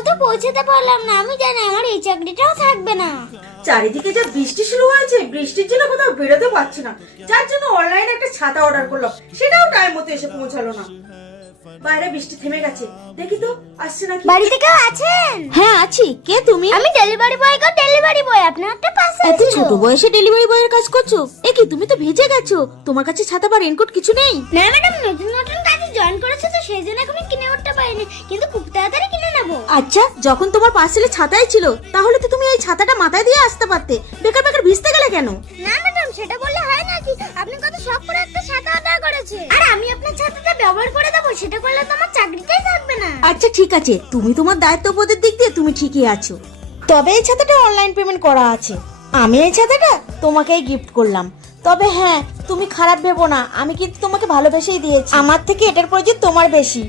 মতো পৌঁছাতে পারলাম না, আমি জানি আমার এই চাকরিটাও থাকবে না। চারিদিকে যা বৃষ্টি শুরু হয়েছে, বৃষ্টির জন্য কোথাও বেরোতে পারছি না, যার জন্য অনলাইনে একটা ছাতা অর্ডার করলাম, সেটাও টাইম মতো এসে পৌঁছালো না। বাইরে বৃষ্টি থেমে গেছে, দেখি তো আসছে নাকি। বাড়িতে কেউ আছেন? হ্যাঁ আছি। কে তুমি? আমি ডেলিভারি বয় গো, ডেলিভারি বয়। আপনার একটা পার্সেল এত ছোট বয়সে ডেলিভারি বয়ের কাজ করছো? এ কি, তুমি তো ভিজে গেছো, তোমার কাছে ছাতা বা রেনকোট কিছু নেই? না ম্যাডাম, নতুন নতুন কাজে জয়েন করেছে তো সেই জন্য এখনো কিনে উঠতে পারিনি, কিন্তু খুব তাড়াতাড়ি কিনে নেবো। আচ্ছা, যখন তোমার পার্সেলে ছাতাই ছিল, তাহলে তো তুমি এই ছাতাটা মাথায় দিয়ে আসতে পারতে, বেকার বেকার ভিজতে গেলে কেন? না ম্যাডাম, সেটা বললে হয় নাকি? আপনি কত শখ করে একটা ছাতা অর্ডার করেছেন, আর আমি আপনার ছাতাটা ব্যবহার করে দেবো, সেটা করলে তো আমার চাকরিটাই থাকবে না। আচ্ছা ঠিক আছে, তুমি তোমার দায়িত্ববোধের দিক দিয়ে তুমি ঠিকই আছো। তবে এই ছাতাটা অনলাইন পেমেন্ট করা আছে, আমি এই ছাতাটা তোমাকেই গিফট করলাম। তবে হ্যাঁ, তুমি খারাপ ভেবো না, আমি কিন্তু তোমাকে ভালোবেসেই দিয়েছি, আমার থেকে এটার প্রয়োজন তোমার বেশি।